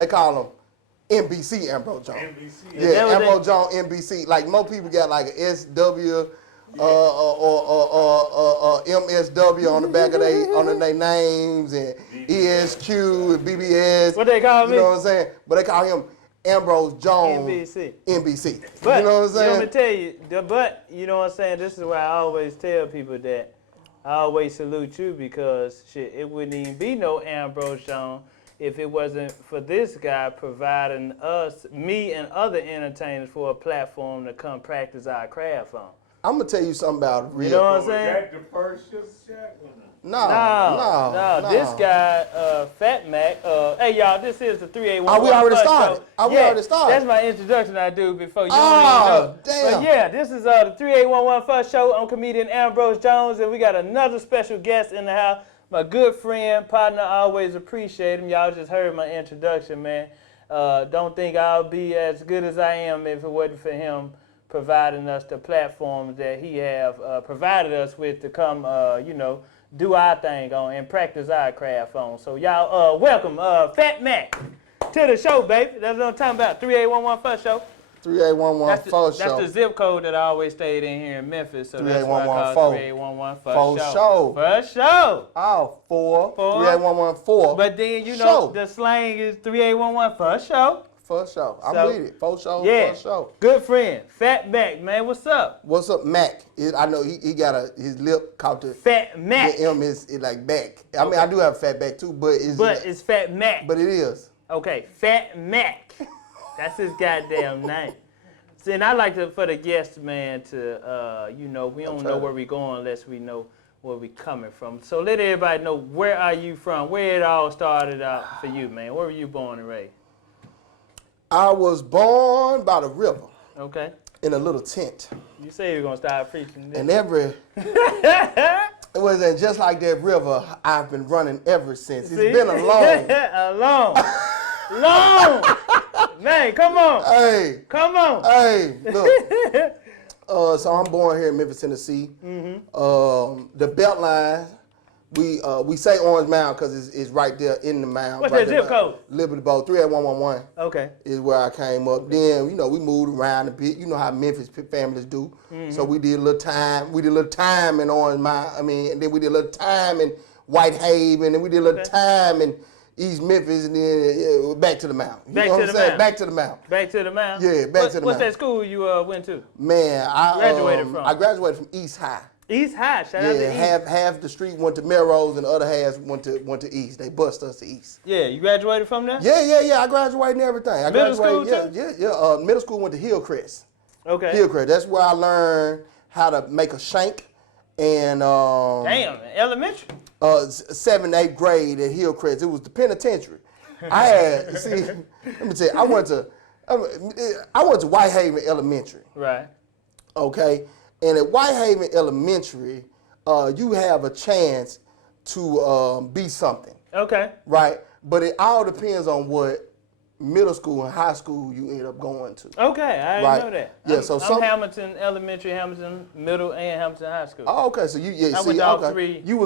They call him NBC Ambrose Jones. NBC. Yeah, Ambrose Jones NBC. Like most people got like an SW or MSW on the back of their names and ESQ and BBS. What they call me? You know what I'm saying? But they call him Ambrose Jones NBC. But, you know what I'm saying? Let me tell you, but you know what I'm saying? This is why I always tell people that I always salute you because shit, it wouldn't even be no Ambrose Jones if it wasn't for this guy providing us, me and other entertainers for a platform to come practice our craft on. I'm gonna tell you something about real. You know what I'm saying? Was that the first shot? No. This guy, Phatmack. Hey y'all, this is the 3811. Oh, we already started. Show. We already started. That's my introduction I do before you. Oh, damn. But yeah, this is the 3811 First Show. I'm comedian Ambrose Jones, and we got another special guest in the house. My good friend, partner. I always appreciate him. Y'all just heard my introduction, man. Don't think I'll be as good as I am if it wasn't for him providing us the platforms that he have provided us with to come, do our thing on and practice our craft on. So y'all, welcome Phatmack to the show, baby. That's what I'm talking about. 3811 First Show. 3811 First Show. That's the zip code that I always stayed in here in Memphis. So that's why I call it 3811 First Show. First Show. Oh, 3811 4. But then the slang is 3811 First Show. First Show. I'm with it. First Show. Yeah. First Show. Good friend, Phatmack, man. What's up? What's up, Mac? I know he got his lip caught the Phatmack. The M is like back. I mean, I do have a fat back too, but it's Phatmack. But it is. Okay, Phatmack. That's his goddamn name. See, and I like for the guests, man, to we don't know where we going unless we know where we coming from. So let everybody know, where are you from? Where it all started out for you, man. Where were you born and raised? I was born by the river. Okay. In a little tent. You say you're gonna start preaching this. And it was just like that river I've been running ever since. It's been a long. long. Man, come on. Hey. Come on. Hey, look. So I'm born here in Memphis, Tennessee. Mm-hmm. The Beltline. We say Orange Mound because it's right there in the mound. What's right that zip code? Liberty Bowl 38111. Okay. Is where I came up. Then we moved around a bit. You know how Memphis families do. Mm-hmm. So we did a little time. We did a little time in Orange Mound. And then we did a little time in Whitehaven, and we did a little time in East Memphis, and then back to the mound. Back to the mound. Back to the mound. Back to the mound. Yeah, back to the mound. What's that school you went to? Man, I graduated from East High. East High, shout out to East. Half the street went to Melrose and the other half went to East. They bust us to East. Yeah, you graduated from there? Yeah. I graduated and everything. Middle school too? Yeah. Middle school went to Hillcrest. Okay. Hillcrest. That's where I learned how to make a shank. And damn, elementary? 7th, 8th grade at Hillcrest. It was the penitentiary. Let me tell you, I went to Whitehaven Elementary. Right. Okay. And at Whitehaven Elementary, you have a chance to be something. Okay. Right? But it all depends on what middle school and high school you end up going to. Okay, I didn't know that. Yeah, I'm Hamilton Elementary, Hamilton Middle, and Hamilton High School. Oh, okay. So I went to all three. You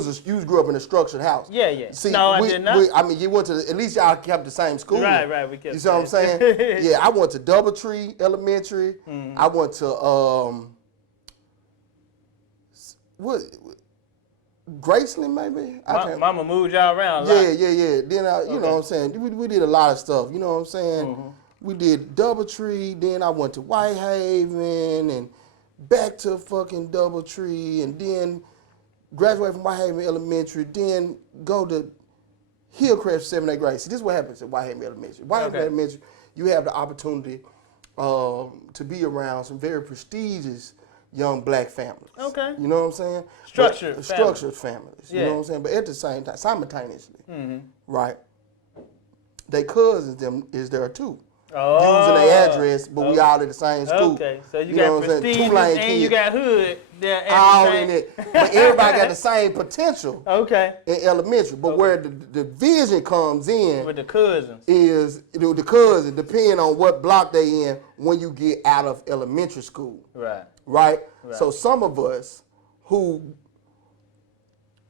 grew up in a structured house. Yeah. See, I did not. You went to at least y'all kept the same school. Right. We kept. You see what I'm saying? Yeah, I went to Doubletree Elementary. Mm-hmm. I went to Graceland, maybe? Mama moved y'all around. Yeah. Then, you know what I'm saying? We did a lot of stuff, you know what I'm saying? Mm-hmm. We did Doubletree, then I went to Whitehaven, and back to fucking Doubletree, and then graduated from Whitehaven Elementary, then go to Hillcrest 7th, 8th grade. See, this is what happens at Whitehaven Elementary. Whitehaven Elementary, you have the opportunity to be around some very prestigious young black families. Okay. You know what I'm saying? Structured families. Yeah. You know what I'm saying? But at the same time, simultaneously, right? They cousins them is there too. Using their address, but we all at the same school. Okay, so you got prestigious and you got hood there all in it. But everybody got the same potential in elementary. But where the vision comes in with the cousins is the cousin, depending on what block they in when you get out of elementary school. Right? So some of us who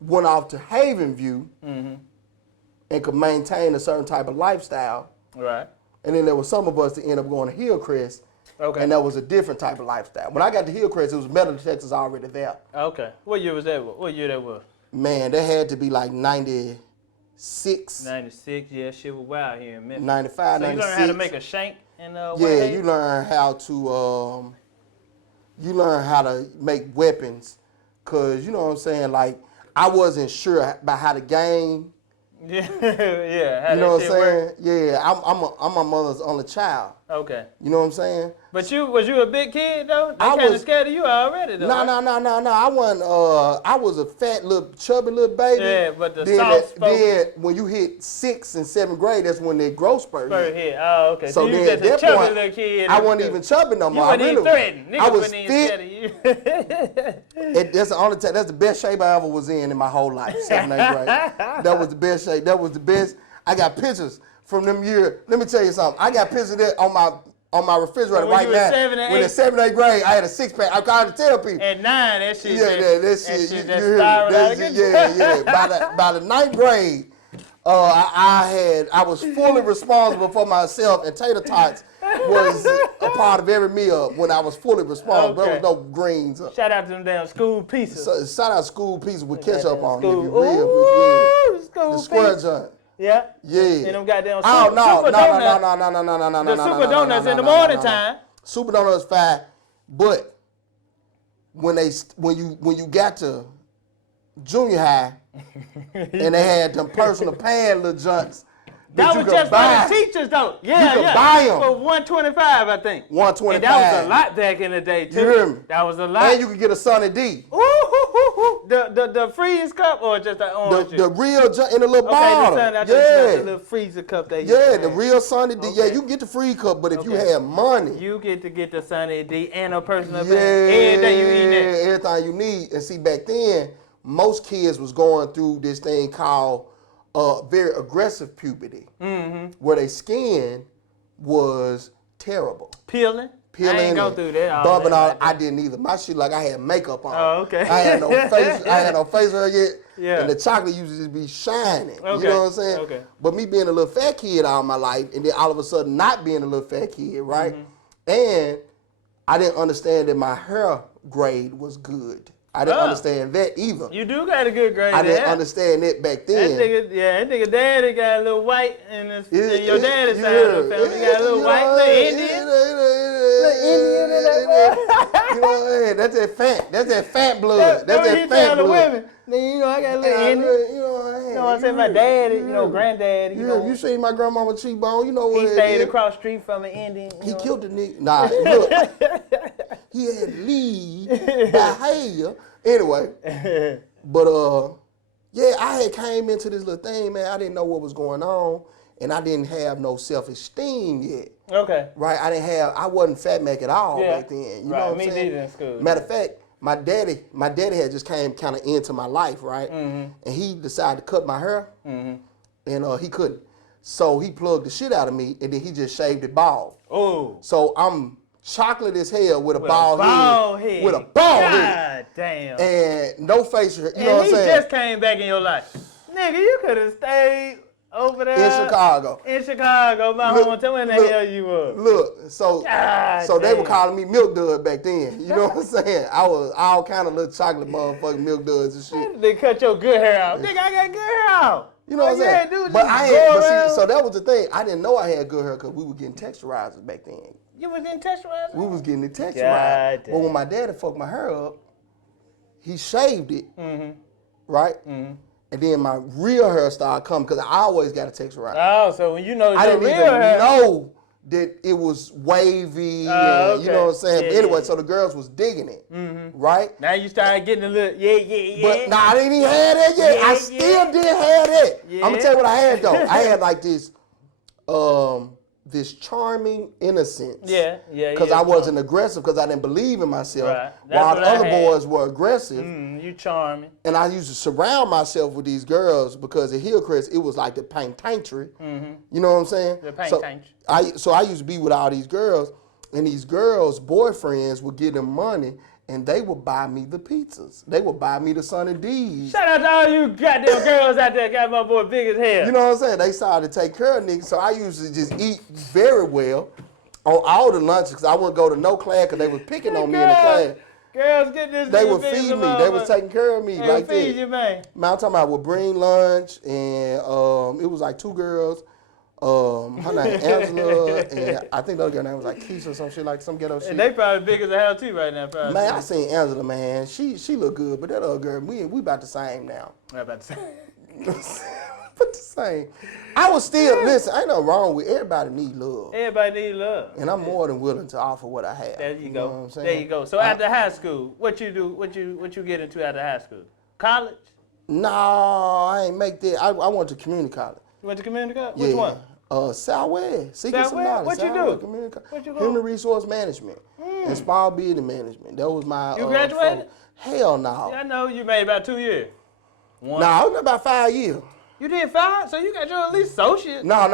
went off to Haven View and could maintain a certain type of lifestyle Right. And then there was some of us that ended up going to Hillcrest. Okay. And that was a different type of lifestyle. When I got to Hillcrest, it was metal detectors already there. Okay. What year was that? What year that was? Man, that had to be like 96. 96, yeah, shit was wild here in Memphis. 95, so 96. you learn how to make a shank and yeah, you learn how to make weapons. Cause you know what I'm saying, like I wasn't sure about how the game. Yeah, yeah. How you know that what I'm saying? work? Yeah, I'm my mother's only child. Okay. You know what I'm saying? But was you a big kid though? They kind of scared of you already though. No. I wasn't. I was a fat little chubby little baby. Yeah, but the then soft spoken. Then when you hit 6th and 7th grade, that's when the growth spurt hit. Oh, okay. So you then was at just a that chubby point, little kid. I wasn't even chubby no more. You wasn't even threatened. Niggas I was wasn't even scared of you. That's the only time. That's the best shape I ever was in my whole life. 7th, 8th grade. That was the best shape. That was the best. I got pictures from them years. Let me tell you something. I got pictures there on my refrigerator right now. When in 7th, 8th grade, I had a 6-pack. I tried to tell people. At 9, that shit. That shit spiraled. Yeah. By the 9th grade, I was fully responsible for myself, and tater tots was a part of every meal when I was fully responsible. Okay. There was no greens. Shout out to them damn school pizzas. Shout out school pizza with ketchup on it. If you Ooh, real, the square joint. Yeah. Yeah. And them goddamn No. super donuts. The super donuts in the morning time. Super donuts fine, but when you got to junior high and they had them personal pan little joints. That was just for the teachers though. Yeah, you could buy them. For $125, I think. $125. And that was a lot back in the day too. You hear me? That was a lot. And you could get a Sunny D. Ooh. The freeze cup or just the orange? The real in a little bottle. The little freezer cup they used to the real Sunny D. Okay. Yeah, you can get the free cup, but if you have money, you get to get the Sunny D and a personal yeah, everything you need. Everything you need. And see, back then, most kids was going through this thing called very aggressive puberty, where their skin was terrible. Peeling? I ain't go through that. Bumping all. I didn't either. My shit like I had makeup on. Oh, okay. I had no face. I had no face hair yet. Yeah. And the chocolate used to just be shining. Okay. You know what I'm saying? Okay. But me being a little fat kid all my life, and then all of a sudden not being a little fat kid, right? And I didn't understand that my hair grade was good. I didn't understand that either. You do got a good grade. I didn't understand that back then. That nigga daddy got a little white in your daddy's side of the family. He got a little white, little Indian. You know what I'm saying? That's that fat blood. That's that fat blood. Women. Nigga, you know I got a little Indian. You know what I'm saying? You know what I'm saying? My daddy, granddaddy. You seen my grandmama cheekbone, you know what he stayed across the street from an Indian. He killed the nigga. Nah, look. He had lead behavior. Anyway, but I had came into this little thing, man. I didn't know what was going on, and I didn't have no self-esteem yet. Okay. Right? I wasn't Phatmack at all back then. You know what I'm saying? Me neither in school. Matter of fact, my daddy had just came kind of into my life, right? And he decided to cut my hair, and he couldn't. So he plugged the shit out of me, and then he just shaved it bald. Oh. So I'm chocolate as hell with a bald head. With a bald head. God damn. And no facial hair. You know what I'm saying? And he just came back in your life. Nigga, you could have stayed over there. In Chicago. My home. Tell me where the hell you was. Look, so they were calling me Milk Dud back then. You know what I'm saying? I was all kind of little chocolate motherfucking Milk Duds and shit. They cut your good hair out. Nigga, I got good hair out. You know what I'm saying? So that was the thing. I didn't know I had good hair because we were getting texturizers back then. You was getting texturized? We was getting it texturized. But when my daddy fucked my hair up, he shaved it, right? And then my real hair started coming because I always got a texturizer. Oh, so when you know I didn't even know that it was wavy. And, you know what I'm saying? But anyway, so the girls was digging it, right? Now you started getting a little, But nah, I didn't even have that yet. I still didn't have that. Yeah. I'm gonna tell you what I had though. I had like this charming innocence. Yeah. Because I wasn't aggressive because I didn't believe in myself. Right. While the other boys were aggressive. You charming. And I used to surround myself with these girls because at Hillcrest, it was like the paint tincture. You know what I'm saying? The paint tincture. So I used to be with all these girls, and these girls' boyfriends would give them money, and they would buy me the pizzas. They would buy me the Sunny D's. Shout out to all you goddamn girls out there got my boy big as hell. You know what I'm saying? They started to take care of niggas, so I used to just eat very well on all the lunches because I wouldn't go to no class because they was picking on me in the class. Girls, get this. They would feed me. They was taking care of me they like feed that. you, man. I'm talking about I would bring lunch, and it was like 2 girls. Her name Angela, and I think the other girl name was like Keisha or some shit, like some ghetto shit. And they probably big as hell too right now, probably. Man, I seen Angela, man. She look good, but that other girl, we about the same now. I'm about to say. But the same. I was still, listen, ain't nothing wrong with everybody need love. Everybody need love. And I'm more than willing to offer what I have. There you know go. what I'm saying? There you go. So after high school, what you do? What you get into after high school? College? No, I ain't make that. I went to community college. You went to community college? Which one? Southwest. Seeking some knowledge. What you Southwest do? What you go? Human resource management and small business management. That was my. You graduated? Hell no. Yeah, I know you made about 2 years. No, I was about 5 years. You did 5? So you got your at least associate? No.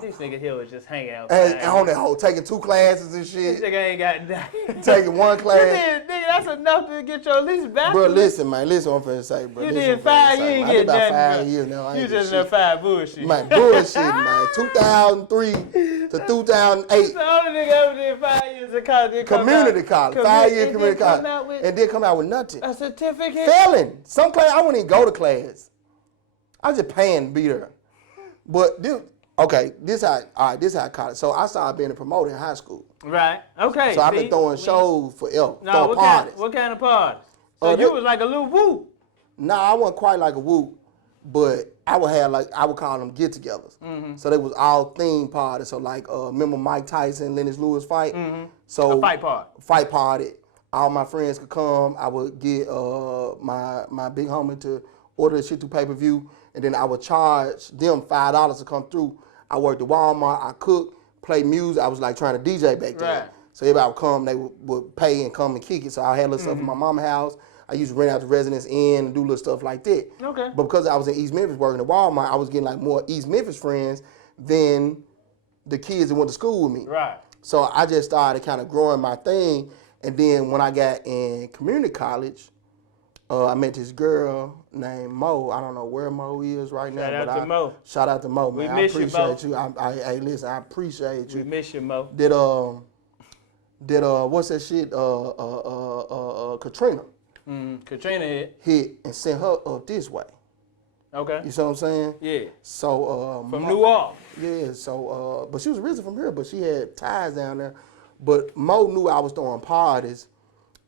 This nigga here was just hanging out. And on that whole, taking 2 classes and This shit. nigga ain't got nothing. Taking 1 class. You did, nigga, that's enough to get your at least bachelor's. Bro, listen, man. Listen what I'm finna say, bro. You Listen did 5, you ain't I did get about nothing. 5 years now. I You ain't just get in 5 bullshit. Man, bullshit, man. 2003 to 2008. The only nigga ever did 5 years of college. Community college. 5 year community college. And then come out with nothing. A certificate? Failing. Some class, I wouldn't even go to class. I was just paying to be there. But this, okay, this how college. So I started being a promoter in high school. Right. Okay. So I've been throwing shows forever. No, throwing parties. What kind of parties? So you was like a little whoop. Nah, I wasn't quite like a whoop, but I would call them get-togethers. Mm-hmm. So they was all themed parties. So like, remember Mike Tyson, Lennox Lewis fight? Mm-hmm. So a fight party. Fight party. All my friends could come. I would get my big homie to order the shit through pay-per-view, and then I would charge them $5 to come through. I worked at Walmart. I cooked, played music. I was like trying to DJ back then. Right. So everybody would come. They would pay and come and kick it. So I had little stuff in my mama's house. I used to rent out the Residence Inn and do little stuff like that. Okay. But because I was in East Memphis working at Walmart, I was getting like more East Memphis friends than the kids that went to school with me. Right. So I just started kind of growing my thing. And then when I got in community college, I met this girl named Mo. I don't know where Mo is right now. Shout out to Mo. Shout out to Mo, man. We miss I appreciate you, you. Hey, listen, I appreciate you. We miss you, Mo. Did what's that shit? Katrina. Katrina hit and sent her up this way. Okay. You see what I'm saying? Yeah. So from New Orleans. Yeah. So but she was originally from here, but she had ties down there. But Mo knew I was throwing parties,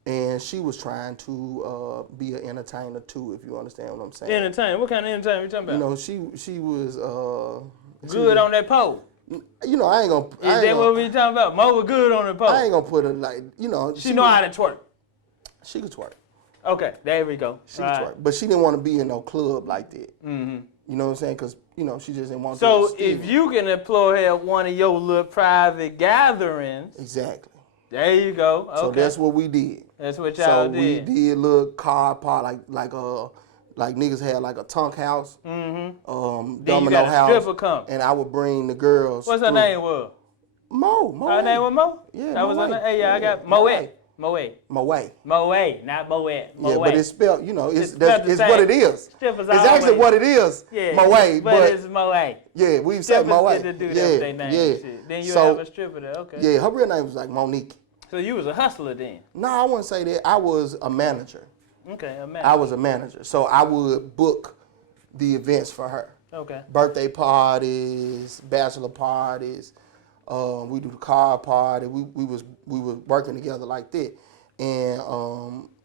and she was trying to be an entertainer too, if you understand what I'm saying. Entertainer? What kind of entertainer you talking about? You know, she was good on that pole. You know, I ain't gonna. Is that what we talking about? Mo was good on the pole. I ain't gonna put her like, you know. She know how to twerk. She could twerk. Okay, there we go. She could twerk, but she didn't want to be in no club like that. Mm-hmm. You know what I'm saying? Because you know she just didn't want. So if you can employ her at one of your little private gatherings. Exactly. There you go. Okay. So that's what we did. That's what y'all did. So we did a little car party, like niggas had like a tunk house, domino house, and I would bring the girls. What's her name was? Mo. Her name was Mo? Yeah, that was her name. Hey, yeah, I got Moet. Moet, not Moet. Yeah, but it's spelled, you know, it's what it is. Strippers it's actually what it is. Yeah, Moet, but it's Moet. Yeah, we say Moet. Get to do that with their name and shit. Then you have a stripper there, okay. Yeah, her real name was like Monique. So you was a hustler then? No, I wouldn't say that. I was a manager. Okay, a manager. I was a manager. So I would book the events for her. Okay. Birthday parties, bachelor parties. We do the car party. We was working together like that. And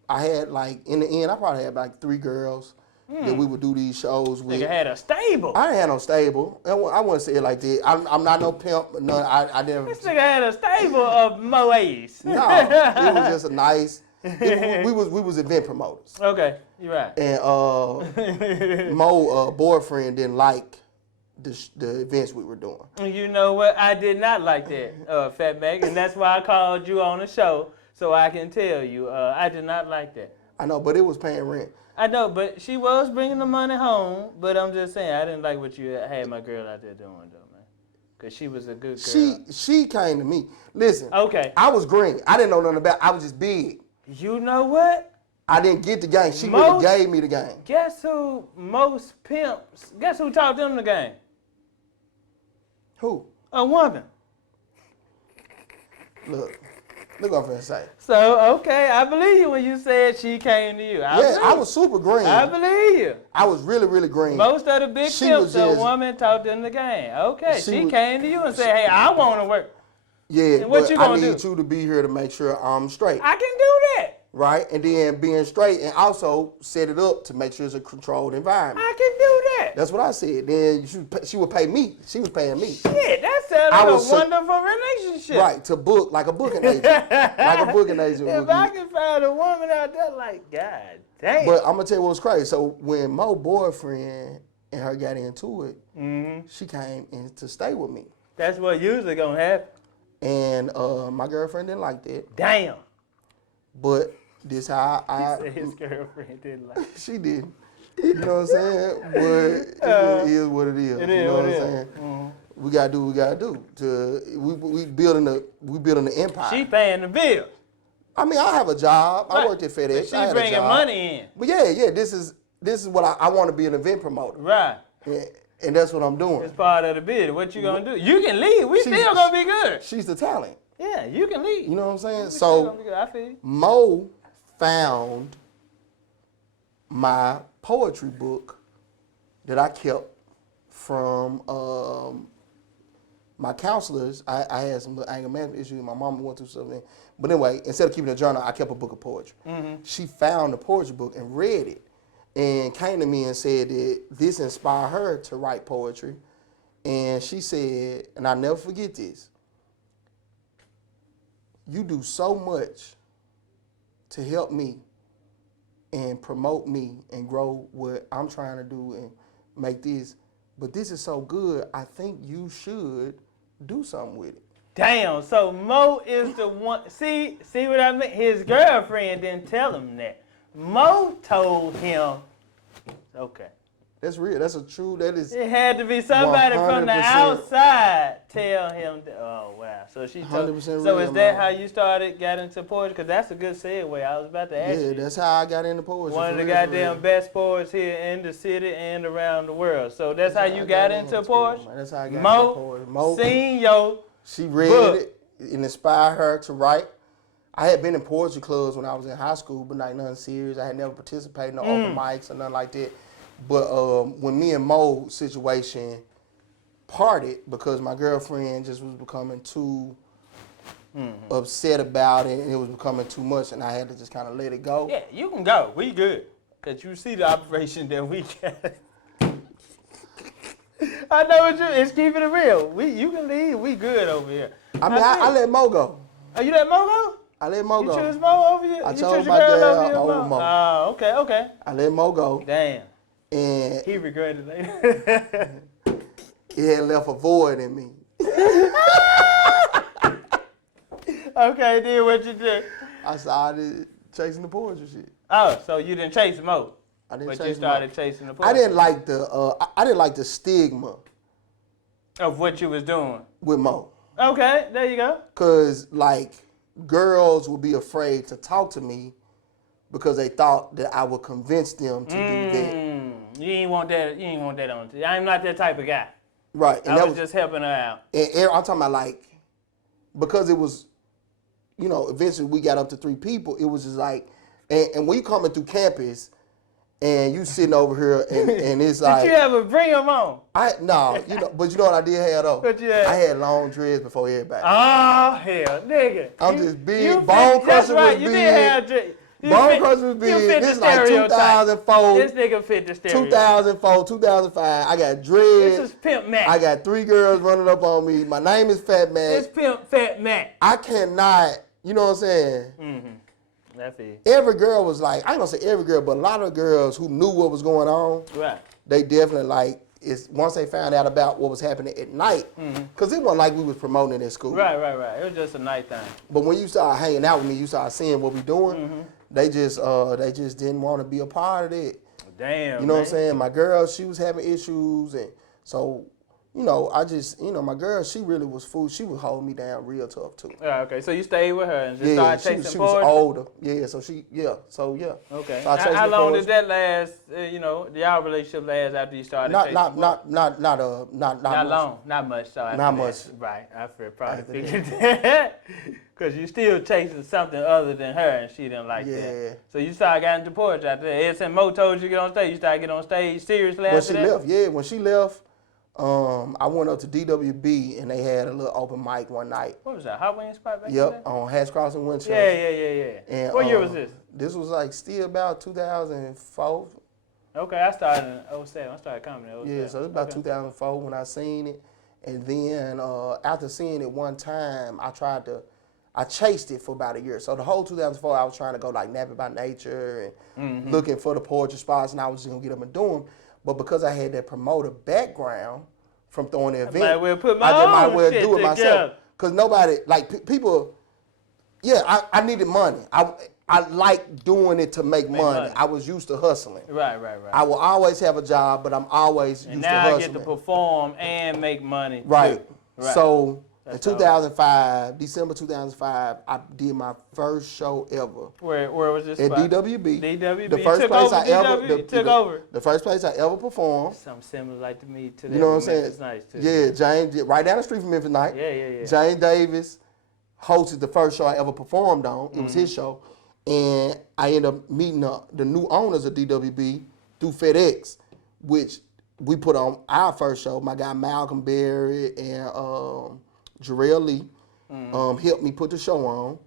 I had like, in the end, I probably had like 3 girls that we would do these shows with. Nigga had a stable. I didn't have no stable. I wouldn't say it like that. I'm not no pimp. No, I didn't. This nigga had a stable of Moes. No, it was just a nice. We was event promoters. Okay, you're right. And Mo boyfriend didn't like the events we were doing. You know what? I did not like that, Phatmack, and that's why I called you on the show so I can tell you I did not like that. I know, but it was paying rent. I know, but she was bringing the money home. But I'm just saying, I didn't like what you had my girl out there doing, though, man. Because she was a good girl. She came to me. Listen. Okay. I was green. I didn't know nothing about it. I was just big. You know what? I didn't get the game. She really gave me the game. Guess who taught them the game? Who? A woman. Look what I'm finna say. So, okay, I believe you when you said she came to you. I was super green. I believe you. I was really, really green. Most of the big pimps, a woman taught them the game. Okay, she came to you and said, hey, I want to work. Yeah, and what but you gonna I need do? you to be here to make sure I'm straight. I can do that. Right? And then being straight and also set it up to make sure it's a controlled environment. I can do that. That's what I said. Then she would pay me. She was paying me. Shit, that sounds like a wonderful relationship. Right, to book, like a booking agent. Like a booking agent. If I can find a woman out there, like, God damn. But I'm going to tell you what was crazy. So when Mo's boyfriend and her got into it, she came in to stay with me. That's what usually going to happen. And my girlfriend didn't like that. Damn. But this how I he said his girlfriend didn't like it. She didn't. You know what I'm saying? But it is what it is. It you is know what what it I'm is. saying? We gotta do what we gotta do. We building the empire. She paying the bill. I mean, I have a job. Right. I worked at FedEx. But she bringing money in. But yeah, this is what I want to be an event promoter. Right. And that's what I'm doing. It's part of the bid. What you gonna do? You can leave. We still gonna be good. She's the talent. Yeah, you can leave. You know what I'm saying? We still gonna be good. I feel you. Mo found my poetry book that I kept from my counselors. I had some anger management issues. My mom went through something. But anyway, instead of keeping a journal, I kept a book of poetry. She found the poetry book and read it and came to me and said that this inspired her to write poetry. And she said, and I'll never forget this, you do so much to help me and promote me and grow what I'm trying to do and make this, but this is so good, I think you should do something with it. Damn, so Mo is the one. See what I mean? His girlfriend didn't tell him that. Mo told him, okay. That's real. That's a true, that is. It had to be somebody from the 100%. outside tell him that. Oh, wow. So she told. 100% So real, is that man. how you got into poetry? Because that's a good segue. I was about to ask you. Yeah, that's how I got into poetry. One of the for real, goddamn for real. best poets here in the city and around the world. So that's how you got into poetry? That's how I got into Mo, poetry. Mo, seen your she read book. it. It inspired her to write. I had been in poetry clubs when I was in high school, but like nothing serious. I had never participated in no open mics or nothing like that. But when me and Mo's situation parted because my girlfriend just was becoming too upset about it and it was becoming too much and I had to just kind of let it go. Yeah, you can go. We good. Because you see the operation that we got. I know what it's keeping it real. You can leave. We good over here. I mean, I let Mo go. Oh, you let Mo go? I let Mo go. You choose Mo over you? I You chose choose your my girl girl over over Mo. Oh, okay. I let Mo go. Damn. And He regretted it. it had left a void in me. Okay, then what you did? I started chasing the poetry shit. Oh, so you didn't chase Mo. I didn't But chase you started Mo. chasing the poetry. I didn't like the stigma Of what you was doing. with Mo. Okay, there you go. Cause like girls would be afraid to talk to me because they thought that I would convince them to do that. You ain't want that. You ain't want that on. I'm not that type of guy. Right. And I that was just helping her out. and I'm talking about like, because it was, eventually we got up to 3 people. It was just like, and when you coming through campus and you sitting over here and it's like. Did you ever bring him on? But you know what I did have though? What you had? I had long dreads before everybody. Oh, hell, nigga. I'm just big. You Bone fit- crusher that's right, was you big. didn't have dreads. Bone crusher was big. You fit This the is like stereotype. 2004. This nigga fit the stereotype. 2004, 2005. I got dreads. This is Pimp Mac. I got 3 girls running up on me. My name is Phatmack. This Pimp Phatmack. I cannot, you know what I'm saying? That's it. Every girl was like, I ain't gonna say every girl, but a lot of girls who knew what was going on, Right. they definitely like, once they found out about what was happening at night, because it wasn't like we was promoting it at school. Right. It was just a night thing. But when you start hanging out with me, you start seeing what we doing, they just didn't want to be a part of it. Damn, You know what I'm man. saying? My girl, she was having issues, and so you know, I just, you know, my girl, she really was fool. She would hold me down real tough too. Okay, so you stayed with her and just Yeah, started chasing she poetry? was older. Yeah, so yeah. Okay. So How long did that last? You know, y'all relationship last after you started chasing poetry? Not much. Long, not much. So after Not that. much. Right, I probably figured that. Because you still chasing something other than her, and she didn't like that. So you started getting into poetry after that. Ed and Mo told you to get on stage. You started getting on stage seriously after that? When she left, I went up to DWB and they had a little open mic one night. What was that? Hot wing spot back Yep, on Hatch Cross and Winchester. Yeah. And, what year was this? This was like still about 2004. Okay, I started in 07. I started comedy in 07. Yeah, so it was about 2004 when I seen it. And then after seeing it one time, I chased it for about a year. So the whole 2004, I was trying to go like Nappy by Nature and looking for the poetry spots, and I was just gonna get up and do them. But because I had that promoter background from throwing the event, I just might well do it myself. Because nobody, like people, I needed money. I like doing it to make money. I was used to hustling. Right. I will always have a job, but I'm always used to hustling. And now I get to perform and make money. Right. So in 2005, December 2005, I did my first show ever. Where was this at spot? DWB. DWB. The first place I ever took over. The first place I ever performed. Something similar like to me to that. You know what I'm saying? Memphis Nights too. Yeah, James, right down the street from Memphis Night. Yeah. James Davis hosted the first show I ever performed on. It was his show. And I ended up meeting the new owners of DWB through FedEx, which we put on our first show. My guy Malcolm Berry and Jarrell Lee helped me put the show on.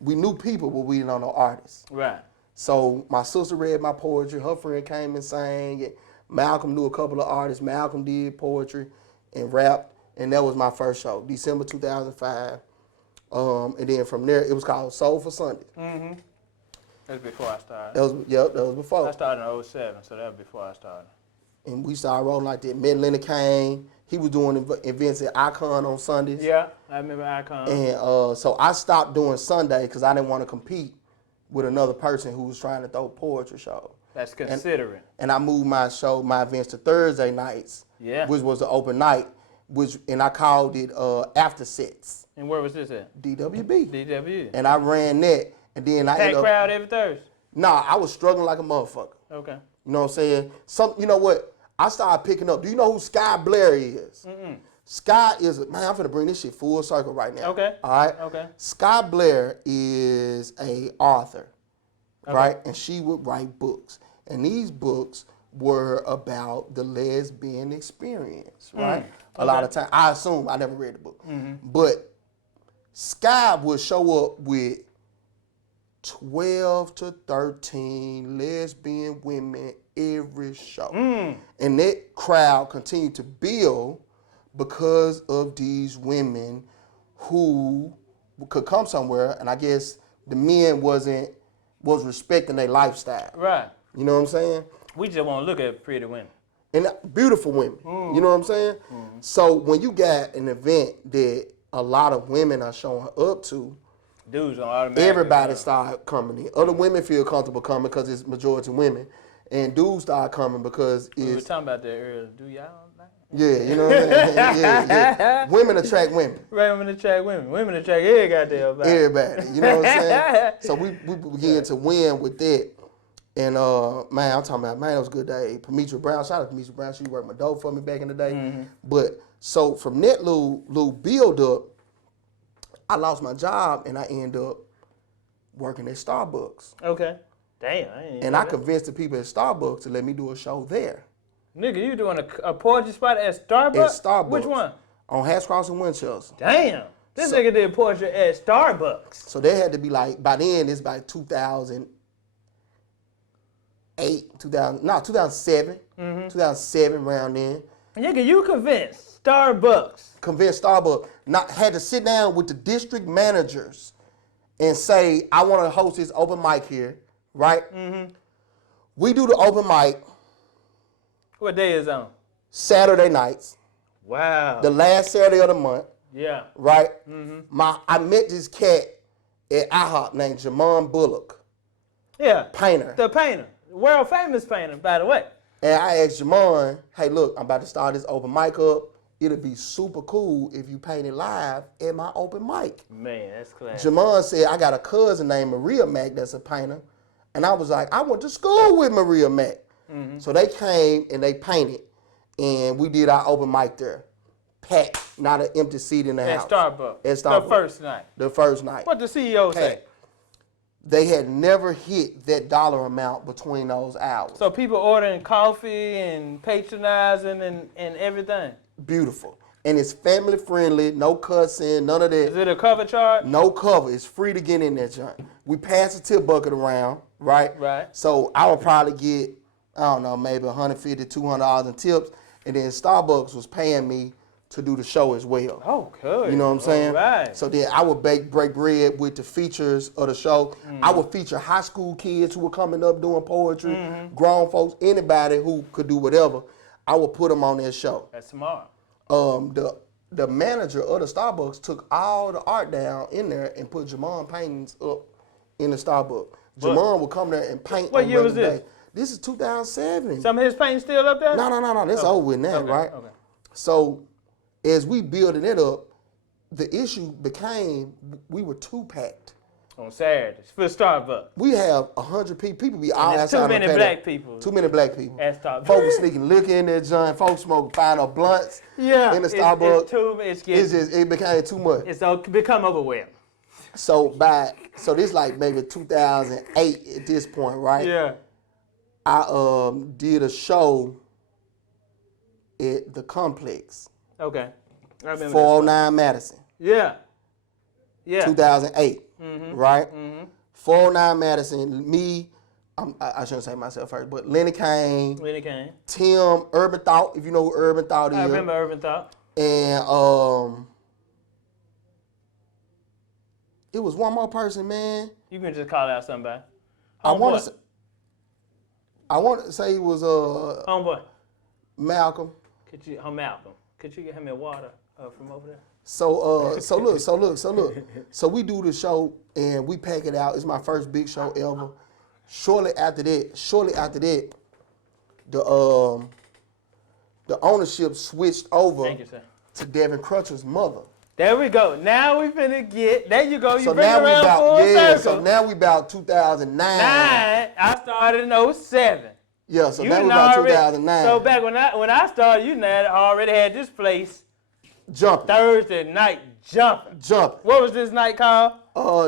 We knew people, but we didn't know no artists. Right. So my sister read my poetry. Her friend came and sang it. Malcolm knew a couple of artists. Malcolm did poetry and rapped, and that was my first show, December 2005. And then from there, it was called Soul for Sunday. Mm-hmm. That's before I started. That was before. I started in 07, so that was before I started. And we started rolling like that. Met Leonard Kane. He was doing events at Icon on Sundays. Yeah, I remember Icon. And so I stopped doing Sunday because I didn't want to compete with another person who was trying to throw poetry show. That's considerate. And I moved my events to Thursday nights, which was the open night, and I called it After Sets. And where was this at? DWB. DWB. And I ran that, and then I ended up. Crowd every Thursday? Nah, I was struggling like a motherfucker. Okay. You know what I'm saying? You know what? I started picking up. Do you know who Sky Blair is? Mm-mm. Sky is, man, I'm finna bring this shit full circle right now. Okay. All right? Okay. Sky Blair is a author, right? And she would write books. And these books were about the lesbian experience, right? A lot of time. I assume, I never read the book. Mm-hmm. But Sky would show up with 12 to 13 lesbian women every show. And that crowd continued to build because of these women who could come somewhere, and I guess the men was respecting their lifestyle. Right. You know what I'm saying? We just want to look at pretty women. And beautiful women. You know what I'm saying? So when you got an event that a lot of women are showing up to, dudes on automatic. Everybody start coming in. Other women feel comfortable coming because it's majority women. And dudes start coming because it's... We were talking about that earlier. Do y'all like? Yeah, you know what I'm saying? yeah. Women attract women. Right, women attract women. Women attract every goddamn body. Everybody. You know what I'm saying? So we began to win with that. And, man, I'm talking about, man, it was a good day. Pametra Brown, shout out to Pametra Brown. She worked my dope for me back in the day. Mm-hmm. But, so from that little build up, I lost my job and I ended up working at Starbucks. Okay. Damn. I convinced the people at Starbucks to let me do a show there. Nigga, you doing a poetry spot at Starbucks? At Starbucks. Which one? On Hatch Cross and Winchester. Damn. This nigga did poetry at Starbucks. So they had to be like, by then it's by 2007. 2007 around then. Nigga, you convinced Starbucks. Had to sit down with the district managers and say, I want to host this open mic here, right? Mm-hmm. We do the open mic. What day is on? Saturday nights. Wow. The last Saturday of the month. Yeah. Right? Mm-hmm. I met this cat at IHOP named Jamon Bullock. Yeah. Painter. The painter. World famous painter, by the way. And I asked Jamon, hey, look, I'm about to start this open mic up. it'll be super cool if you paint it live at my open mic. Man, that's class. Jamon said, I got a cousin named Maria Mack that's a painter. And I was like, I went to school with Maria Mack. Mm-hmm. So they came and they painted. And we did our open mic there. Packed, not an empty seat in the house. At Starbucks. The first night. The first night. What the CEO say? They had never hit that dollar amount between those hours. So people ordering coffee and patronizing and everything. Beautiful. And it's family friendly, no cussing, none of that. Is it a cover charge? No cover. It's free to get in that joint. We pass a tip bucket around, right? Right. So I would probably get, I don't know, maybe $150, $200 in tips. And then Starbucks was paying me to do the show as well. Oh, good. You know what I'm saying? Right. So then I would break bread with the features of the show. I would feature high school kids who were coming up doing poetry, grown folks, anybody who could do whatever. I would put them on their show. That's smart. The manager of the Starbucks took all the art down in there and put Jamon paintings up in the Starbucks. Jamon would come there and paint. What year was this? This is 2007. Some of his paintings still up there? No. That's over with now, right? Okay. So as we building it up, the issue became we were too packed. On Saturdays for Starbucks. We have 100 people. People be all outside. Too many black people. Too many black people. At Starbucks. Folks sneaking liquor in there, John. Folks smoking final blunts. Yeah. In the Starbucks. It became too much. It's become overwhelming. So this like maybe 2008 at this point, right? Yeah. I did a show at the Complex. Okay. I remember 409 Madison. Yeah. 2008. Right? 409 Madison, me, I shouldn't say myself first, but Lenny Kane, Tim, Urban Thought, if you know who Urban Thought is. I remember Urban Thought. And it was one more person, man. You can just call out somebody. I want to say it was Homeboy. Malcolm. Malcolm. Could you get him water from over there? So look. So we do the show and we pack it out. It's my first big show ever. Shortly after that, the ownership switched over to Devin Crutcher's mother. There we go. Now we finna get. There you go. You so bring now around full circle. So now we about 2009. I started in 07. Yeah. So now we about 2009. So back when I started, you already had this place. Jumping. Thursday night jumping. What was this night called?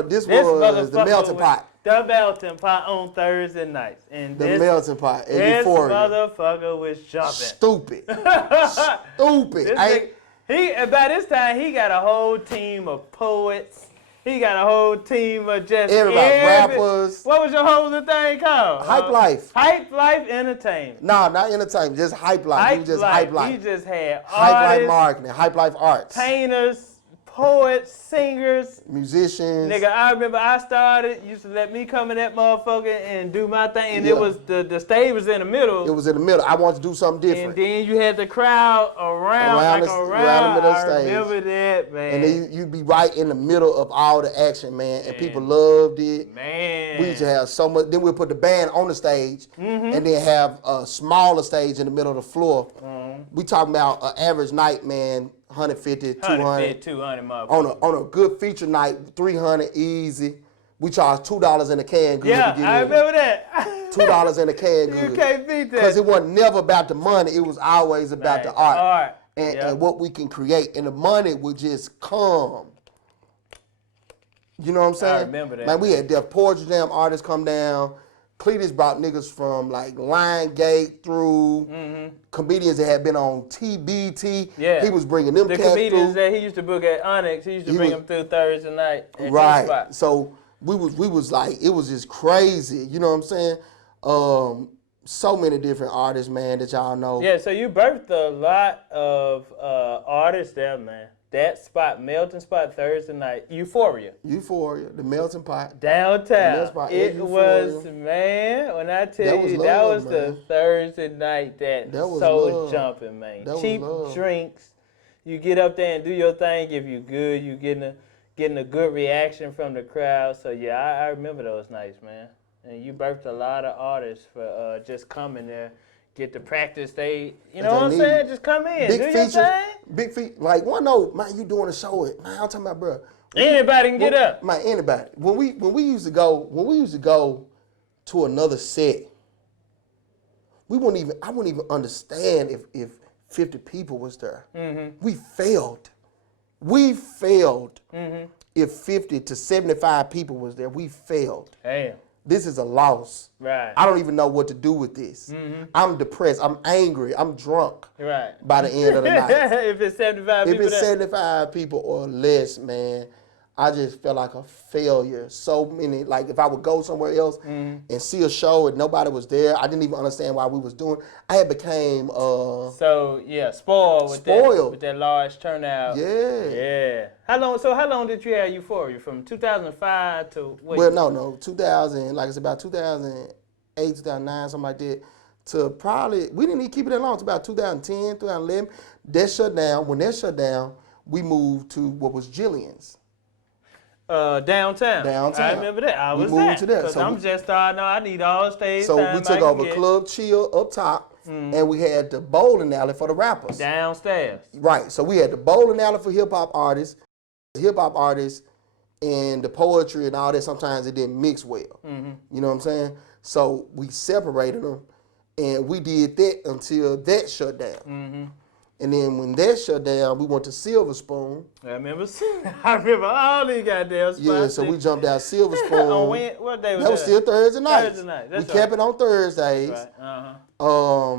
This was the Melting Pot. The Melting Pot on Thursday nights. And the Melting Pot. This motherfucker was jumping. Stupid. By this time, he got a whole team of poets. He got a whole team of just rappers. What was your whole thing called? Hype Life. Hype Life Entertainment. No, not entertainment, just Hype Life. He was just Hype Life. He just had Hype artists, Life Marketing, Hype Life Arts. Painters, poets, singers. Musicians. Nigga, I remember I started, used to let me come in that motherfucker and do my thing. And it was, the stage was in the middle. It was in the middle. I wanted to do something different. And then you had the crowd around the middle of the stage. I remember that, man. And then you'd be right in the middle of all the action, man. And people loved it. Man. We used to have so much. Then we'd put the band on the stage and then have a smaller stage in the middle of the floor. We talking about an average night, man, 150, 200. 200 on a good feature night, 300 easy. We charge $2 in a can good. Yeah, I remember that. $2 in a can good. You can't beat that. Because it wasn't never about the money. It was always about the art. And what we can create. And the money would just come. You know what I'm saying? I remember that. Man, we had Def Poetry Jam artists come down. Cletus brought niggas from like Lionsgate through comedians that had been on TBT. Yeah. He was bringing them cats through. The comedians that he used to book at Onyx, he used to bring them through Thursday night. Right. So we was like, it was just crazy. You know what I'm saying? So many different artists, man, that y'all know. Yeah, so you birthed a lot of artists there, man. That spot, Melting Spot, Thursday night, Euphoria, the Melting Pot. Downtown. It was, man, when I tell you, that was the Thursday night that so jumping, man. Cheap drinks. You get up there and do your thing. If you good, you getting a good reaction from the crowd. So, yeah, I remember those nights, man. And you birthed a lot of artists for just coming there, get to practice. You know what I'm saying? Just come in, big do features, your thing. big feet. Like one note, man, you doing a show? Man, I'm talking about, bro. Anybody can get up. Man, anybody. When we used to go to another set, I wouldn't even understand if 50 people was there. Mm-hmm. We failed. Mm-hmm. If 50 to 75 people was there. We failed. Damn. This is a loss. Right. I don't even know what to do with this. Mm-hmm. I'm depressed. I'm angry. I'm drunk. Right. By the end of the night. If it's 75 people. If it's 75 people or less, man, I just felt like a failure. So many, like if I would go somewhere else and see a show and nobody was there, I didn't even understand why we was doing. I had became spoiled with that large turnout. Yeah. How long did you have Euphoria? From 2005 to what? Well, no, 2000, like it's about 2008, 2009, something like that. To probably, we didn't even keep it that long. It's about 2010, 2011. That shut down. When that shut down, we moved to what was Jillian's. Downtown. I remember that. I was there. Because I'm just starting out. I need all stage time. So we took over Club Chill up top, and we had the bowling alley for the rappers. Downstairs. Right. So we had the bowling alley for hip-hop artists, and the poetry and all that. Sometimes it didn't mix well. Mm-hmm. You know what I'm saying? So we separated them, and we did that until that shut down. Mm-hmm. And then when that shut down, we went to Silver Spoon. I remember all these goddamn spots. Yeah, so we jumped out Silver Spoon. On what day was that? That was still Thursday night. Thursday night. That's kept it on Thursdays. Right. Uh-huh.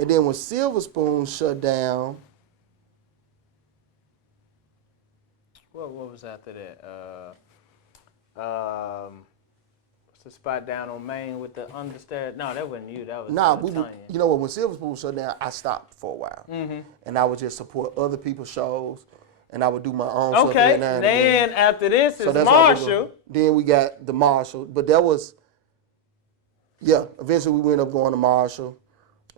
And then when Silver Spoon shut down. What was after that? The spot down on Main with the understairs. No, that wasn't you. That was Tanya. You know what? When Silver Spoon shut down, I stopped for a while, and I would just support other people's shows, and I would do my own stuff. Okay. Then after this is Marshall. Then we got the Marshall, but that was, eventually we ended up going to Marshall,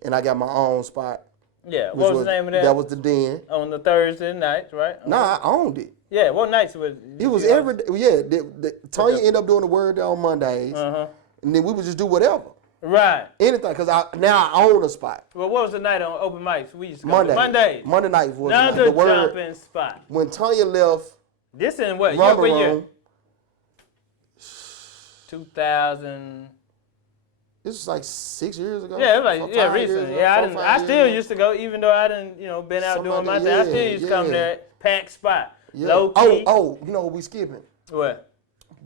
and I got my own spot. Yeah. What was the name of that? That was the Den. On the Thursday nights, right? Nah, I owned it. Yeah, what nights was it? Was every day. Yeah, Tanya ended up doing the word on Mondays, and then we would just do whatever. Right. Anything, because now I own a spot. Well, what was the night on open mics? We used to go Monday night was another the word. Jumping spot. When Tanya left. This in what year? 2000. This was like 6 years ago. Yeah, recently. Yeah, I still used to go, even though I didn't, been out doing my thing. I still used to come there, packed spot. Yeah. Low key. You know what we skipping? What?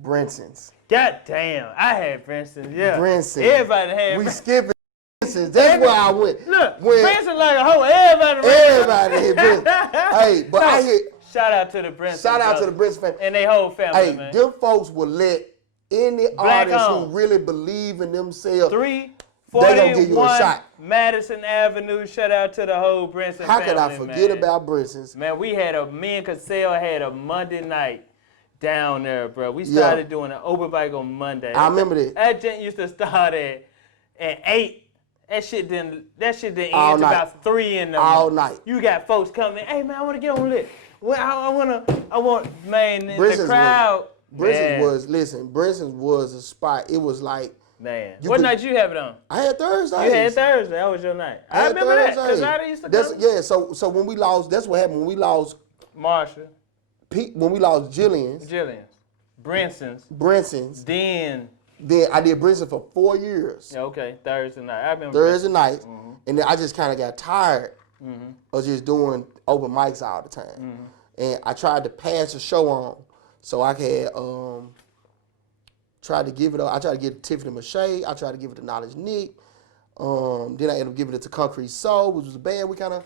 Brenson's. God damn, I had Brenson's, yeah. Brenson's. Everybody had We skipping Brenson's. That's where I went. Look, Brenson like a hoe. Everybody hit Brenson. Hey, but I hit. Shout out to the Brenson. Shout out to the Brenson family. And they whole family, man. Them folks will let any artist who really believe in themselves. 341 Madison Avenue. Shout out to the whole Brenson family. How could I forget about Brenson's? Man, me and Cassell had a Monday night down there, bro. We started doing an open mic on Monday. I remember that. That gent used to start at 8. That shit didn't end until about 3 in the morning. All night. You got folks coming, hey man, I want to get on lit. Well, I want, man, the crowd. Brenson's was a spot. It was like, man. What night you have it on? I had Thursdays. You had Thursday. That was your night. I remember that because I used to come. Yeah, so when we lost, that's what happened when we lost Marshall. When we lost Jillian's. Brenson's. Then I did Brenson for 4 years. Yeah, okay. Thursday night. I remember Thursday night. Mm-hmm. And then I just kind of got tired of just doing open mics all the time. Mm-hmm. And I tried to pass the show on. So I had tried to give it up. I tried to get Tiffany Mache. I tried to give it to Knowledge Nick. Then I ended up giving it to Concrete Soul, which was a band we kind of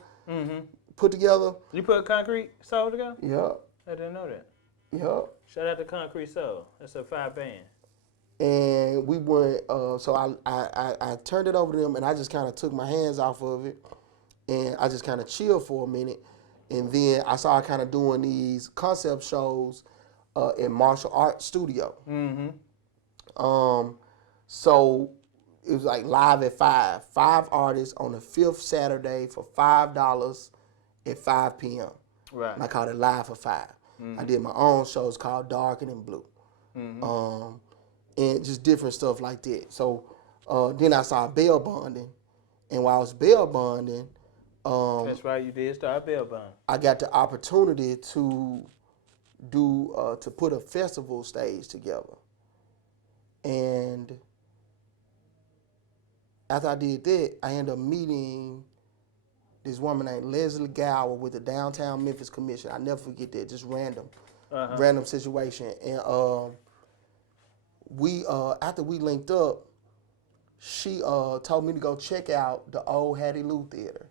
put together. You put Concrete Soul together? Yeah. I didn't know that. Yeah. Shout out to Concrete Soul. That's a 5-band. And we went, so I turned it over to them, and I just kind of took my hands off of it, and I just kind of chilled for a minute. And then I started kind of doing these concept shows in Martial Arts Studio. Mm-hmm. So it was like live at 5. 5 artists on the 5th Saturday for $5 at 5 p.m. Right. And I called it Live for 5. Mm-hmm. I did my own shows called Darkened and Blue. Mm-hmm. And just different stuff like that. So then I started bail bonding, And while I was bail bonding, That's right, you did start bail bond. I got the opportunity to to put a festival stage together. And after I did that, I ended up meeting this woman named Leslie Gower with the Downtown Memphis Commission. I never forget that, just random situation. And we after we linked up, she told me to go check out the old Hattie Lou Theater.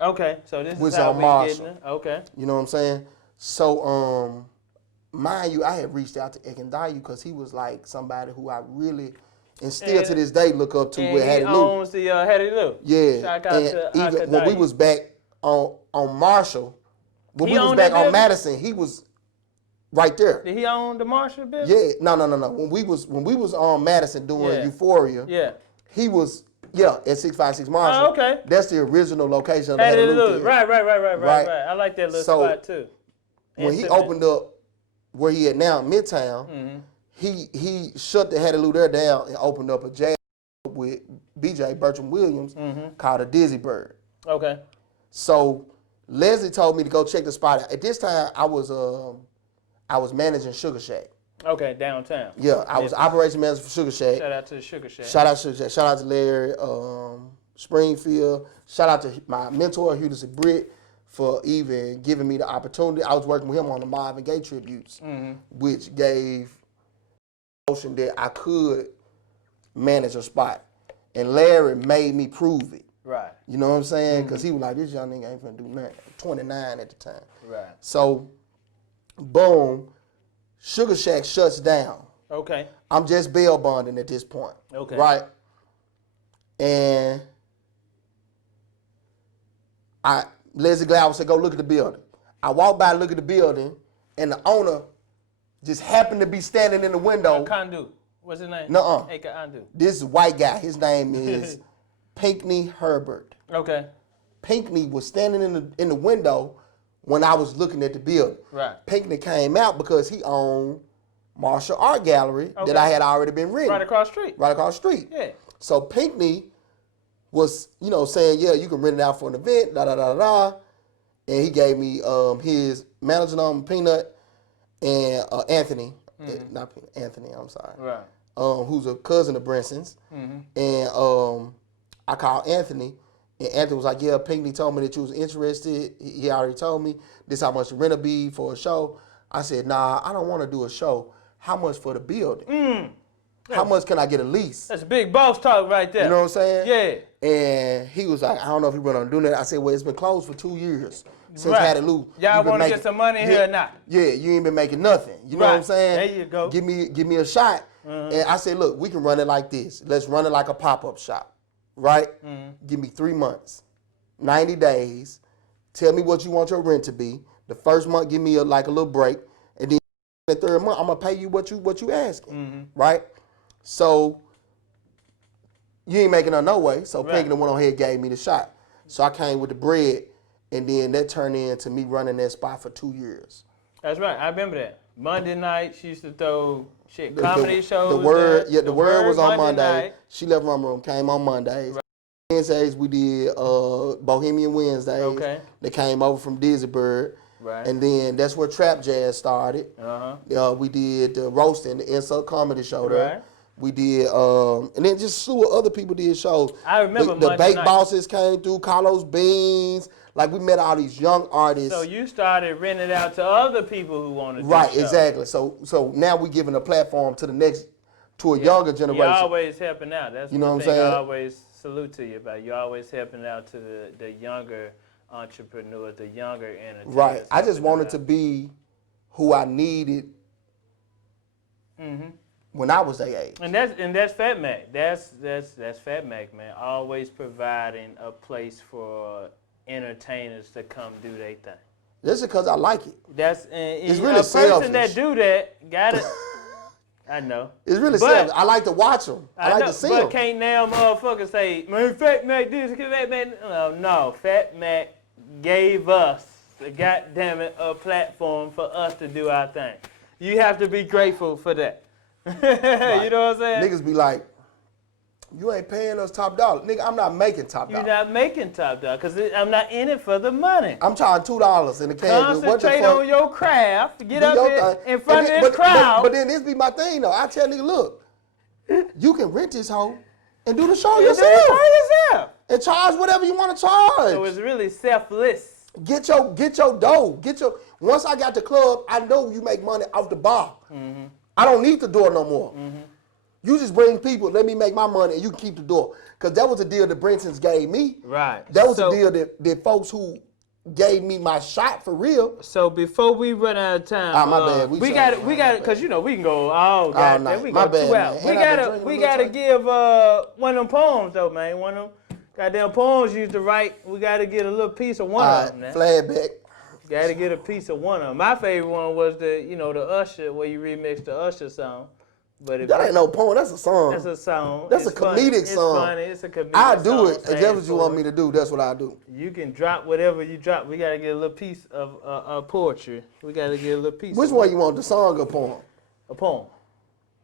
Okay, so this Which is how on we Marshall. getting it. Okay. You know what I'm saying? So, mind you, I had reached out to Ekendayu because he was like somebody who I really, and still to this day, look up to with Hattie Lou. He owns the Hattie Lou. Yeah. Shout out And to even when we was back on Marshall, when we was back on Madison, he was right there. Did he own the Marshall business? Yeah. No. When we was on Madison doing Euphoria, he was at 656 Marshall. Oh, okay. That's the original location of the Hattie Lou Theater. Right. I like that little spot too. When he opened up where he at now, Midtown, he shut the Hattie Lou there down and opened up a jazz with BJ Bertram Williams called a Dizzy Bird. Okay. So Leslie told me to go check the spot out. At this time, I was managing Sugar Shack. Okay, downtown. Yeah, I was operation manager for Sugar Shack. Shout out to the Sugar Shack. Shout out to Sugar Shack. Shout out to Larry Springfield. Shout out to my mentor, Hughes Britt, for even giving me the opportunity. I was working with him on the Marvin Gaye tributes, which gave notion that I could manage a spot. And Larry made me prove it. Right. You know what I'm saying? Because he was like, this young nigga ain't finna do nothing. 29 at the time. Right. So, boom, Sugar Shack shuts down. Okay. I'm just bail bonding at this point. Okay. Right? And Leslie Glauber said, go look at the building. I walked by, look at the building, and the owner just happened to be standing in the window. Kandu. What's his name? Nuh-uh. Kandu. This is a white guy. His name is Pinckney Herbert. Okay. Pinckney was standing in the window when I was looking at the building. Right. Pinckney came out because he owned Marshall Art Gallery that I had already been renting. Right across the street. Right across the street. Yeah. So Pinckney was, saying, yeah, you can rent it out for an event, da-da-da-da-da. And he gave me his manager name, Peanut, and Anthony. Not Peanut, Anthony, I'm sorry. Right. Who's a cousin of Brinson's. And I called Anthony, and Anthony was like, yeah, Pinckney told me that you was interested. He already told me this how much the rent will be for a show. I said, nah, I don't want to do a show. How much for the building? How much can I get a lease? That's big boss talk right there. You know what I'm saying? Yeah. And he was like, I don't know if he went on doing that. I said, well, it's been closed for 2 years since Right. Hattie Lou. Y'all want to get some money here or not? Yeah, you ain't been making nothing. You know what I'm saying? There you go. Give me a shot. And I said, look, we can run it like this. Let's run it like a pop-up shop, right? Give me 3 months, 90 days. Tell me what you want your rent to be. The first month, give me a little break, and then the third month, I'm gonna pay you what you asking, right? So you ain't making no way. So Pinckney went on ahead and gave me the shot. So I came with the bread, and then that turned into me running that spot for 2 years. That's right. I remember that. Monday night, she used to throw comedy shows. The Word, there. the Word was on Monday. Night. She Left Rum Room came on Mondays. Right. Wednesdays we did Bohemian Wednesdays. Okay. They came over from Dizzy Bird. Right. And then that's where Trap Jazz started. We did the Roasting, the Insult Comedy Show there. Right. We did, and then just slew of other people did shows. I remember the Monday Bake night. Bosses came through, Carlos Beans. Like we met all these young artists. So you started renting it out to other people who wanted to do Right, shows. exactly. So now we're giving a platform to a younger generation. You're always helping out. That's you know one what I'm thing saying? I always salute to you about. You're always helping out to the younger entrepreneurs, the younger entertainers. Right. I just wanted to be who I needed when I was their age. And that's Phatmack. That's Phatmack, man. Always providing a place for entertainers to come do their thing. Just because I like it. It's really a person that selfish. do that got it. I know. It's really selfish. I like to watch them. I like to see them. But can't now motherfuckers say, man, Phatmack this, Phatmack. No, Phatmack gave us, goddamn it, a platform for us to do our thing. You have to be grateful for that. Right. You know what I'm saying? Niggas be like, You ain't paying us top dollar. Nigga, I'm not making top dollar. You're not making top dollar because I'm not in it for the money. I'm charging $2 in the cash. Concentrate on your craft. Get up here in front of this crowd. But then this be my thing, though. I tell nigga, look, you can rent this hoe and do the show yourself. And charge whatever you want to charge. So it's really selfless. Get your dough. Once I got the club, I know you make money off the bar. Mm-hmm. I don't need the door no more. Mm-hmm. You just bring people, let me make my money, and you can keep the door. Because that was a deal that Brinson's gave me. Right. That was a deal that folks who gave me my shot for real. So before we run out of time, my bad. We got it, because you know we can go all night. We go go 2 hours. We gotta give one of them poems though, man. One of them goddamn poems you used to write. We gotta get a little piece of one of them. Now. Flashback. Gotta get a piece of one of them. My favorite one was the Usher, where you remixed the Usher song. But that ain't no poem. That's a song. That's a song. That's a comedic song. It's funny. It's a comedic I do song. it. If that's what you want me to do, that's what I do. You can drop whatever you drop. We got to get a little piece of poetry. We got to get a little piece. Which one you want, the song or poem? A poem.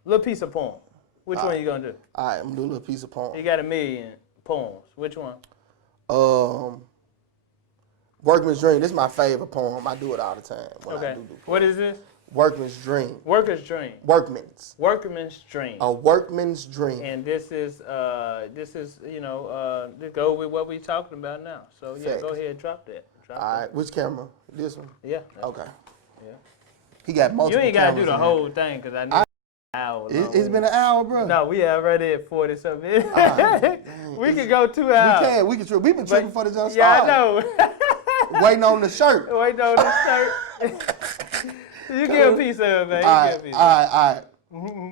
A little piece of poem. Which one you going to do? All right, I'm going to do a little piece of poem. You got 1 million poems. Which one? Workman's Dream. This is my favorite poem. I do it all the time. Okay. What is this? Workman's Dream. Worker's Dream. Workman's. Workman's Dream. A workman's dream. And this is this go with what we talking about now. So yeah, go ahead and drop that. All right, which camera? This one? Yeah. Okay. Yeah. He got multiple. You ain't gotta do the whole thing because I need an hour. It's been an hour, bro. No, we already at 40-something minutes. We could go 2 hours. We can. We've been tripping for the just Yeah, I know. Waiting on the shirt. Waiting on the shirt. You get a piece of it, man. All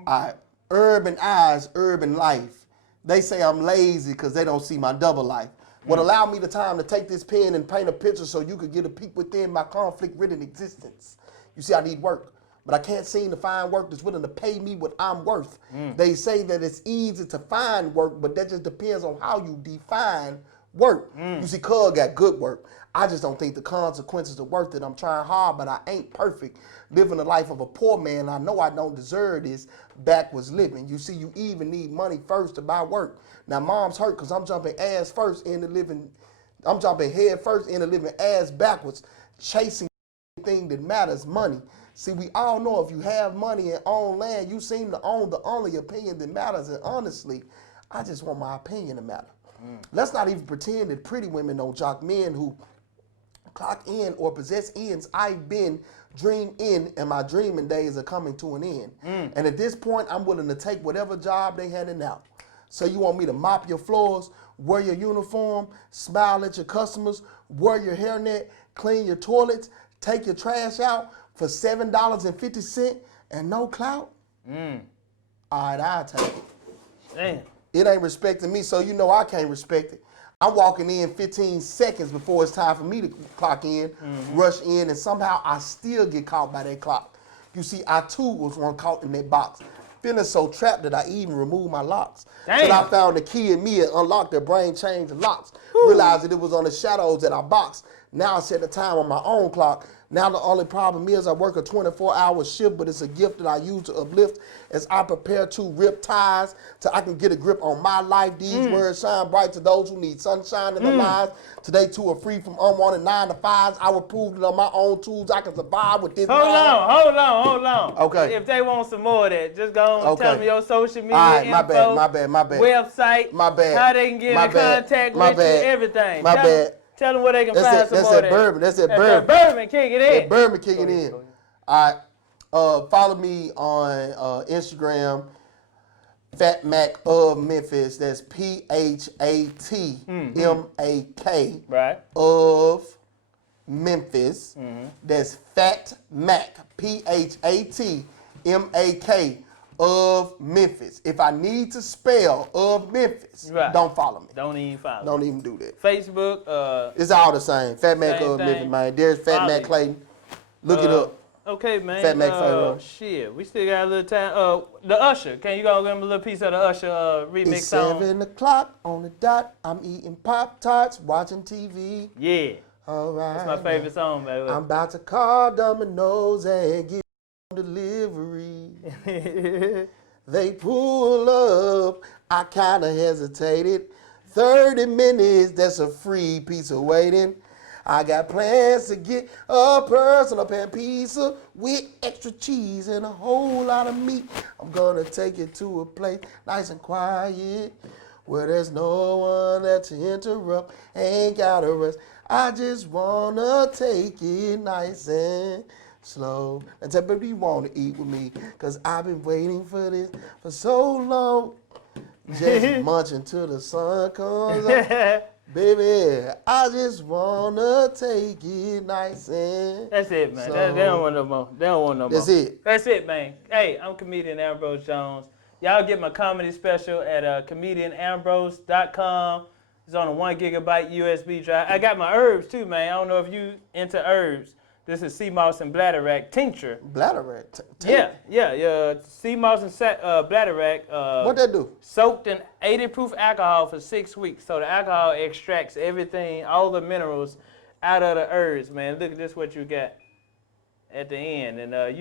right. Urban eyes, urban life. They say I'm lazy because they don't see my double life. Would allow me the time to take this pen and paint a picture so you could get a peek within my conflict-ridden existence. You see, I need work, but I can't seem to find work that's willing to pay me what I'm worth. They say that it's easy to find work, but that just depends on how you define work. You see, Cug got good work. I just don't think the consequences are worth it. I'm trying hard, but I ain't perfect. Living the life of a poor man, I know I don't deserve this backwards living. You see, you even need money first to buy work. Now, mom's hurt because I'm jumping ass first into living. I'm jumping head first into living ass backwards, chasing thing that matters, money. See, we all know if you have money and own land, you seem to own the only opinion that matters. And honestly, I just want my opinion to matter. Let's not even pretend that pretty women don't jock men who clock in or possess ends I've been dreamed in, and my dreaming days are coming to an end. And at this point, I'm willing to take whatever job they handing out. So you want me to mop your floors, wear your uniform, smile at your customers, wear your hairnet, clean your toilets, take your trash out for $7.50 and no clout? All right, I'll take it. Damn. It ain't respecting me, so you know I can't respect it. I'm walking in 15 seconds before it's time for me to clock in, rush in, and somehow I still get caught by that clock. You see, I too was one caught in that box, feeling so trapped that I even removed my locks. Till I found the key in me and unlocked their brain changed the locks. Realized that it was on the shadows that I boxed. Now I set the time on my own clock. Now the only problem is I work a 24-hour shift, but it's a gift that I use to uplift as I prepare to rip ties till I can get a grip on my life. These words shine bright to those who need sunshine in their lives. Today too are free from unwanted 9-to-5s. I will prove that on my own tools I can survive with this. Hold on. Okay. If they want some more of that, just go and tell them your social media info. My bad. Website. My bad. How they can get in contact with you, everything. My bad. Tell them where they can find some more of that. That's that bourbon. Bourbon kicking in. That bourbon kicking in. All right. Follow me on Instagram, Phatmack of Memphis. That's Phatmak. Right. Of Memphis. That's Phatmack. Phatmak of Memphis. If I need to spell of Memphis, don't follow me. Don't even follow. Don't even do that. Facebook. It's all the same. Phatmack of Memphis, man. Darius Phatmak Clayton. Look it up. Okay, man. Phatmack Pharaoh. Shit, we still got a little time. The Usher. Can you go give him a little piece of the Usher remix it's song? 7 o'clock on the dot. I'm eating Pop-Tarts, watching TV. Yeah. All right. That's my favorite song, man. I'm about to call Domino's and get delivery. They pull up. I kind of hesitated. 30 minutes, that's a free pizza waiting. I got plans to get a personal pan pizza with extra cheese and a whole lot of meat. I'm gonna take it to a place nice and quiet where there's no one there to interrupt. Ain't gotta rush. I just wanna take it nice and slow. And tell me you wanna eat with me, cause I've been waiting for this for so long. Just munching till the sun comes up. Baby, I just wanna take it nice and That's it, man. slow. They don't want no more. They don't want no more. That's it. That's it, man. Hey, I'm comedian Ambrose Jones. Y'all get my comedy special at comedianambrose.com. It's on a 1 gigabyte USB drive. I got my herbs too, man. I don't know if you into herbs. This is Seamoss and Bladderwack tincture. Bladderwack? Yeah. Seamoss and Bladderwack. What that do? Soaked in 80 proof alcohol for 6 weeks. So the alcohol extracts everything, all the minerals out of the herbs, man. Look at this, what you got at the end. And I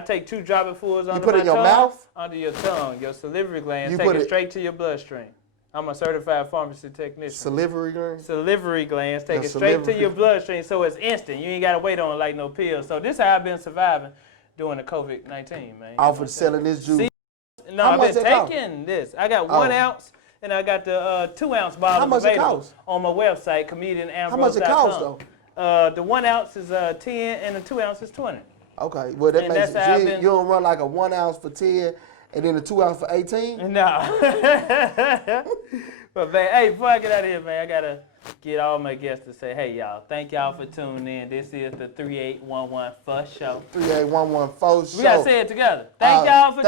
take 2 dropperfuls under my tongue. You put it in your mouth? Under your tongue, your salivary gland. You Take put it it straight to your bloodstream. I'm a certified pharmacy technician. Salivary gland? Salivary glands. Take Your it straight to salivary. your bloodstream, so it's instant. You ain't got to wait on it like no pills. So this is how I've been surviving during the COVID-19, man. Off of selling this juice. No, How I've much been it cost? taking this. I got 1 ounce, and I got the 2 ounce bottle How much it available cost? on my website, comedianambrose.com. How much it cost though? The 1 ounce is 10, and the 2 ounce is 20. Okay, well that And makes that's how I've sense. been- You don't run like a 1 ounce for 10 and then a 2 ounce for 18? No. But man, hey, before I get out of here, man, I gotta get all my guests to say, hey y'all, thank y'all for tuning in. This is the 3811 Fuss Show. 38114 show. We gotta say it together. Thank y'all for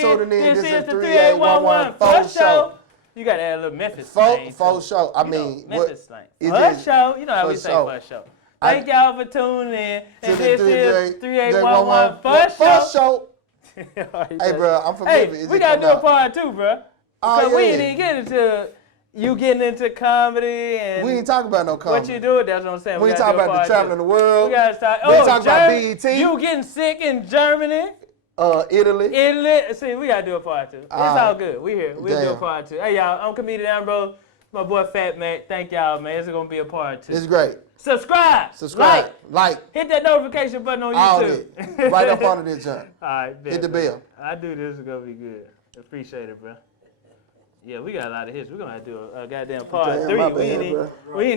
tuning in. This is the 3811 Fuss Show. You gotta add a little Memphis slang. Faux show. I mean, Memphis slang. is Fuss it? Show. You know how we For say sure. Fuss Show. Thank y'all for tuning in. And To this the is 3811 Fuss Fuss Show. show. Hey, bro, I'm from Memphis. Hey, Is we it gotta do come a out? part 2, bro. Oh, Because we yeah. didn't even get into you getting into comedy and We ain't talking about no comedy. what you do. That's what I'm saying. We ain't gotta talking do a about the part traveling 2. the world. We gotta start. We ain't talking about BET. You getting sick in Germany, Italy. Italy. See, we gotta do a part 2. It's all right. good. We here. We'll do a Damn. part 2. Hey y'all, I'm comedian Ambrose. My boy Phatmack. Thank y'all, man. It's gonna be a part 2. It's great. Subscribe. Like. Hit that notification button on All YouTube. that. Right up under this junk. All right, bet, Hit the man. bell. I do this. It's gonna be good. Appreciate it, bro. Yeah, we got a lot of hits. We're gonna have to do a goddamn part Damn, 3. my We bad, ain't bro. we ain't